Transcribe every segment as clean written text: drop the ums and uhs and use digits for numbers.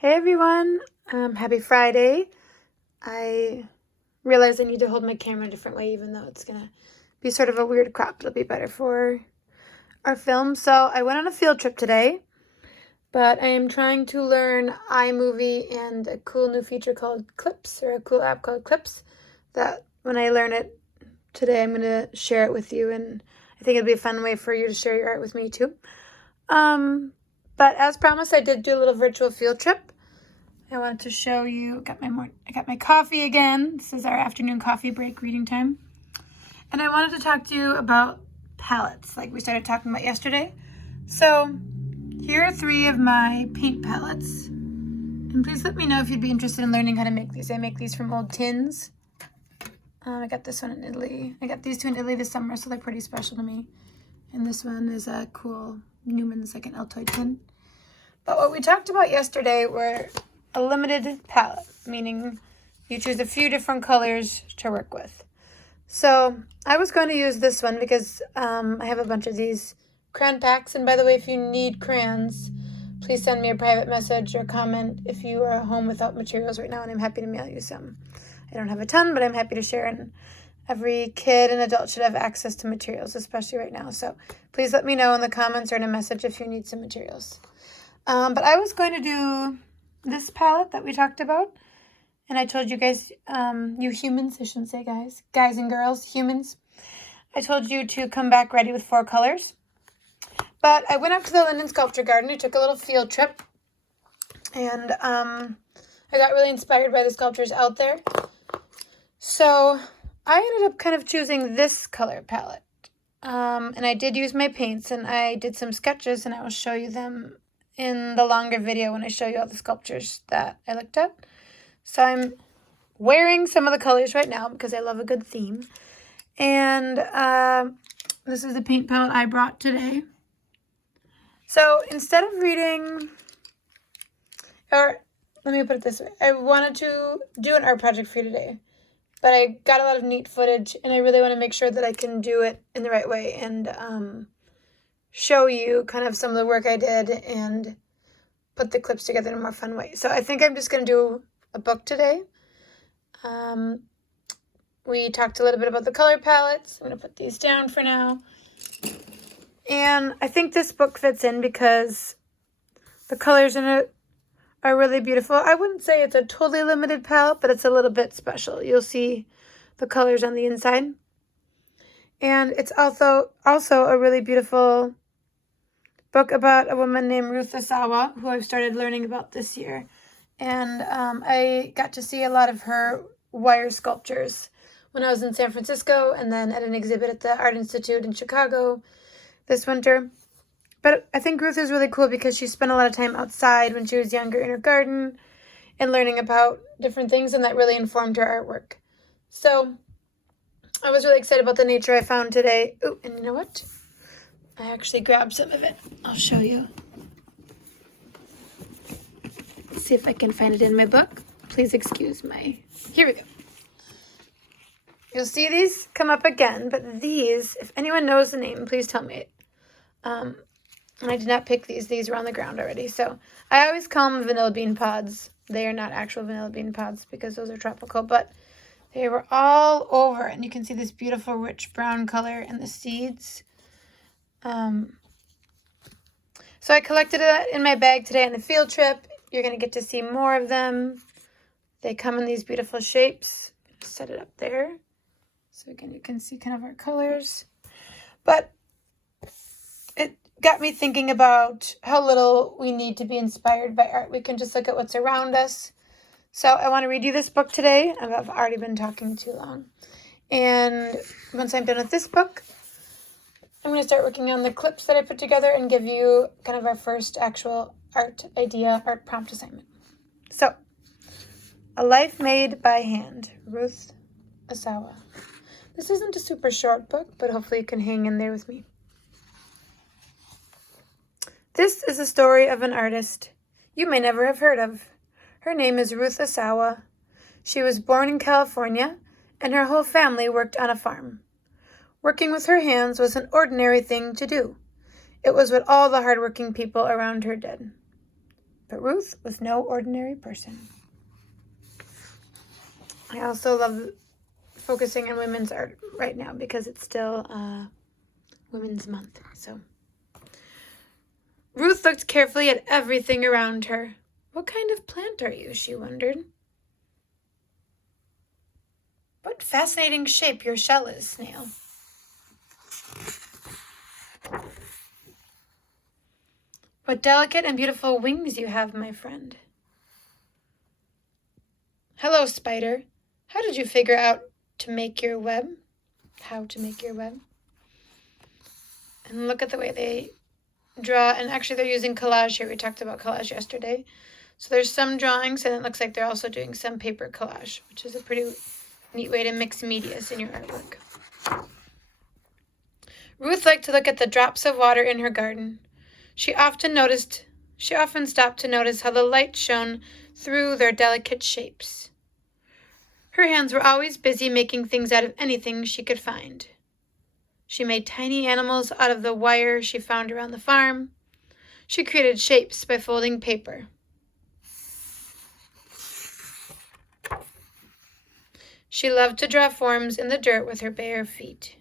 Hey everyone, happy Friday. I realize I need to hold my camera a different way, even though it's gonna be sort of a weird crop. It'll be better for our film. So I went on a field trip today, but I am trying to learn iMovie and a cool new feature called Clips, or a cool app called Clips, that when I learn it today, I'm gonna share it with you, and I think it'd be a fun way for you to share your art with me too. But as promised, I did do a little virtual field trip. I wanted to show you, I got my coffee again. This is our afternoon coffee break reading time. And I wanted to talk to you about palettes, like we started talking about yesterday. So here are 3 of my paint palettes. And please let me know if you'd be interested in learning how to make these. I make these from old tins. I got this one in Italy. I got these 2 in Italy this summer, so they're pretty special to me. And this one is a cool Newman's, like an Altoid tin. But what we talked about yesterday were a limited palette, meaning you choose a few different colors to work with. So I was going to use this one because I have a bunch of these crayon packs. And by the way, if you need crayons, please send me a private message or comment if you are home without materials right now, and I'm happy to mail you some. I don't have a ton, but I'm happy to share, and every kid and adult should have access to materials, especially right now. So please let me know in the comments or in a message if you need some materials. But I was going to do this palette that we talked about, and I told you guys, you humans, I shouldn't say guys and girls, humans, I told you to come back ready with 4 colors. But I went up to the Linden Sculpture Garden. I took a little field trip, and I got really inspired by the sculptures out there. So I ended up kind of choosing this color palette, and I did use my paints, and I did some sketches, and I will show you them in the longer video when I show you all the sculptures that I looked at. So I'm wearing some of the colors right now because I love a good theme. And this is the paint palette I brought today. So instead of reading, or let me put it this way, I wanted to do an art project for you today, but I got a lot of neat footage, and I really want to make sure that I can do it in the right way and show you kind of some of the work I did and put the clips together in a more fun way. So I think I'm just going to do a book today. We talked a little bit about the color palettes. I'm going to put these down for now. And I think this book fits in because the colors in it are really beautiful. I wouldn't say it's a totally limited palette, but it's a little bit special. You'll see the colors on the inside. And it's also a really beautiful book about a woman named Ruth Asawa, who I've started learning about this year. And I got to see a lot of her wire sculptures when I was in San Francisco, and then at an exhibit at the Art Institute in Chicago this winter. But I think Ruth is really cool because she spent a lot of time outside when she was younger in her garden and learning about different things, and that really informed her artwork. So I was really excited about the nature I found today. Oh, and you know what? I actually grabbed some of it. I'll show you. Let's see if I can find it in my book. Please excuse my... Here we go. You'll see these come up again, but these, if anyone knows the name, please tell me. And I did not pick these. These were on the ground already. So I always call them vanilla bean pods. They are not actual vanilla bean pods because those are tropical, but they were all over. And you can see this beautiful rich brown color in the seeds. So I collected it in my bag today on the field trip. You're going to get to see more of them. They come in these beautiful shapes. Just set it up there. So again, you can see kind of our colors. But it got me thinking about how little we need to be inspired by art. We can just look at what's around us. So I want to read you this book today. I've already been talking too long. And once I'm done with this book, I'm going to start working on the clips that I put together and give you kind of our first actual art prompt assignment. So, A Life Made by Hand, Ruth Asawa. This isn't a super short book, but hopefully you can hang in there with me. This is the story of an artist you may never have heard of. Her name is Ruth Asawa. She was born in California, and her whole family worked on a farm. Working with her hands was an ordinary thing to do. It was what all the hardworking people around her did. But Ruth was no ordinary person. I also love focusing on women's art right now because it's still Women's Month. So Ruth looked carefully at everything around her. What kind of plant are you? She wondered. What fascinating shape your shell is, Snail. What delicate and beautiful wings you have, my friend. Hello, Spider. How did you figure out to make your web? How to make your web? And look at the way they draw. And actually, they're using collage here. We talked about collage yesterday. So there's some drawings, and it looks like they're also doing some paper collage, which is a pretty neat way to mix medias in your artwork. Ruth liked to look at the drops of water in her garden. She often stopped to notice how the light shone through their delicate shapes. Her hands were always busy making things out of anything she could find. She made tiny animals out of the wire she found around the farm. She created shapes by folding paper. She loved to draw forms in the dirt with her bare feet.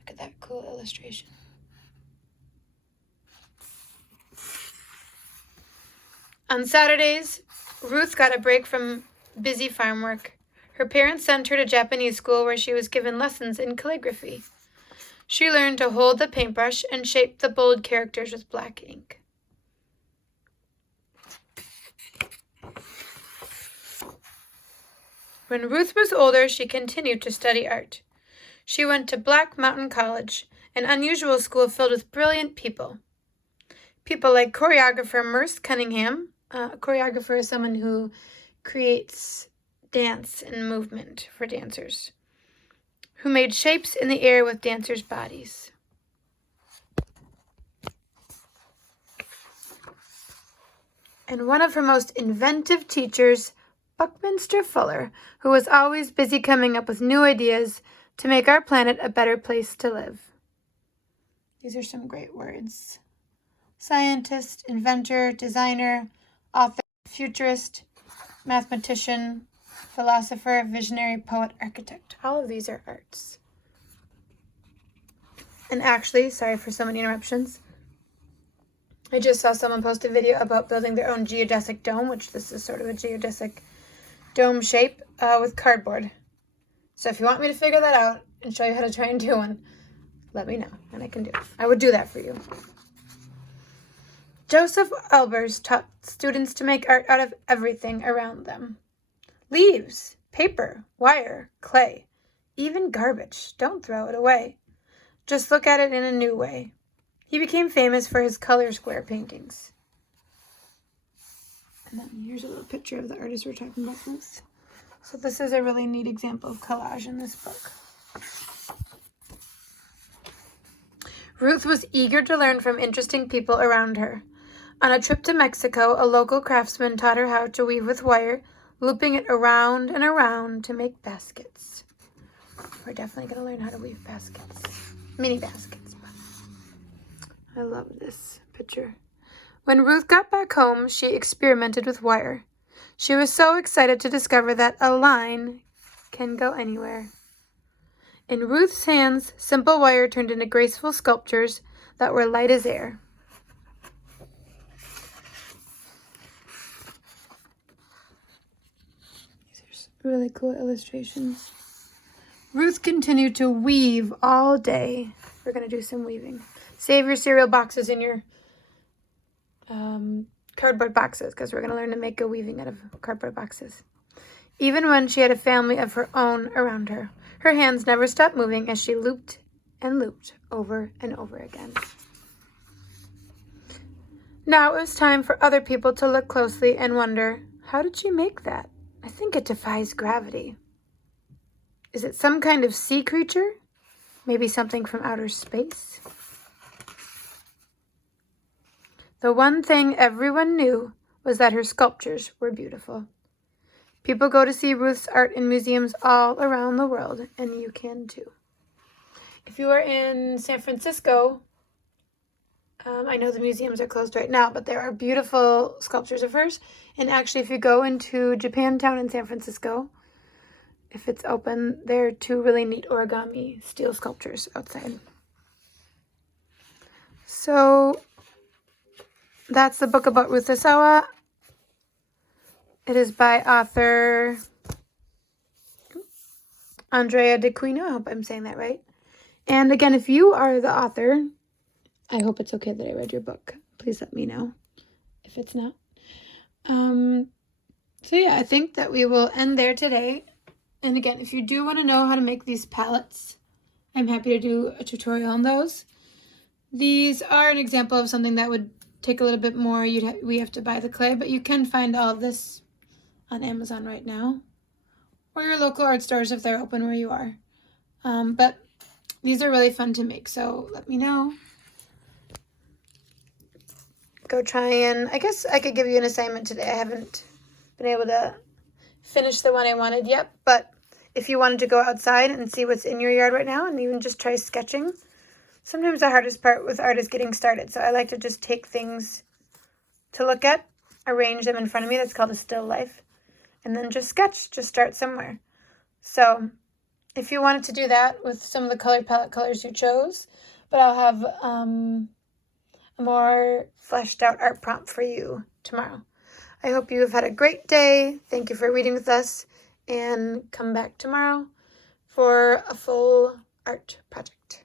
Look at that cool illustration. On Saturdays, Ruth got a break from busy farm work. Her parents sent her to Japanese school where she was given lessons in calligraphy. She learned to hold the paintbrush and shape the bold characters with black ink. When Ruth was older, she continued to study art. She went to Black Mountain College, an unusual school filled with brilliant people. People like choreographer Merce Cunningham. A choreographer is someone who creates dance and movement for dancers, who made shapes in the air with dancers' bodies. And one of her most inventive teachers, Buckminster Fuller, who was always busy coming up with new ideas to make our planet a better place to live. These are some great words. Scientist, inventor, designer, author, futurist, mathematician, philosopher, visionary, poet, architect. All of these are arts. And actually, sorry for so many interruptions, I just saw someone post a video about building their own geodesic dome, which this is sort of a geodesic dome shape with cardboard. So if you want me to figure that out and show you how to try and do one, let me know, and I can do it. I would do that for you. Joseph Albers taught students to make art out of everything around them. Leaves, paper, wire, clay, even garbage. Don't throw it away. Just look at it in a new way. He became famous for his color square paintings. And then here's a little picture of the artist we're talking about, Ruth. So this is a really neat example of collage in this book. Ruth was eager to learn from interesting people around her. On a trip to Mexico, a local craftsman taught her how to weave with wire, looping it around and around to make baskets. We're definitely going to learn how to weave baskets. Mini baskets. I love this picture. When Ruth got back home, she experimented with wire. She was so excited to discover that a line can go anywhere. In Ruth's hands, simple wire turned into graceful sculptures that were light as air. These are really cool illustrations. Ruth continued to weave all day. We're going to do some weaving. Save your cereal boxes in your cardboard boxes, because we're going to learn to make a weaving out of cardboard boxes. Even when she had a family of her own around her, her hands never stopped moving as she looped and looped over and over again. Now it was time for other people to look closely and wonder, how did she make that? I think it defies gravity. Is it some kind of sea creature? Maybe something from outer space? The one thing everyone knew was that her sculptures were beautiful. People go to see Ruth's art in museums all around the world, and you can too. If you are in San Francisco, I know the museums are closed right now, but there are beautiful sculptures of hers. And actually, if you go into Japantown in San Francisco, if it's open, there are 2 really neat origami steel sculptures outside. So that's the book about Ruth Asawa. It is by author Andrea DeQuino. I hope I'm saying that right. And again, if you are the author, I hope it's okay that I read your book. Please let me know if it's not. So yeah, I think that we will end there today. And again, if you do want to know how to make these palettes, I'm happy to do a tutorial on those. These are an example of something that would take a little bit more. We have to buy the clay, but you can find all of this on Amazon right now, or your local art stores if they're open where you are. But these are really fun to make, so let me know. Go try and, I guess I could give you an assignment today. I haven't been able to finish the one I wanted yet, but if you wanted to go outside and see what's in your yard right now and even just try sketching, sometimes the hardest part with art is getting started. So I like to just take things to look at, arrange them in front of me. That's called a still life. And then just sketch, just start somewhere. So if you wanted to do that with some of the color palette colors you chose, but I'll have a more fleshed out art prompt for you tomorrow. I hope you have had a great day. Thank you for reading with us, and come back tomorrow for a full art project.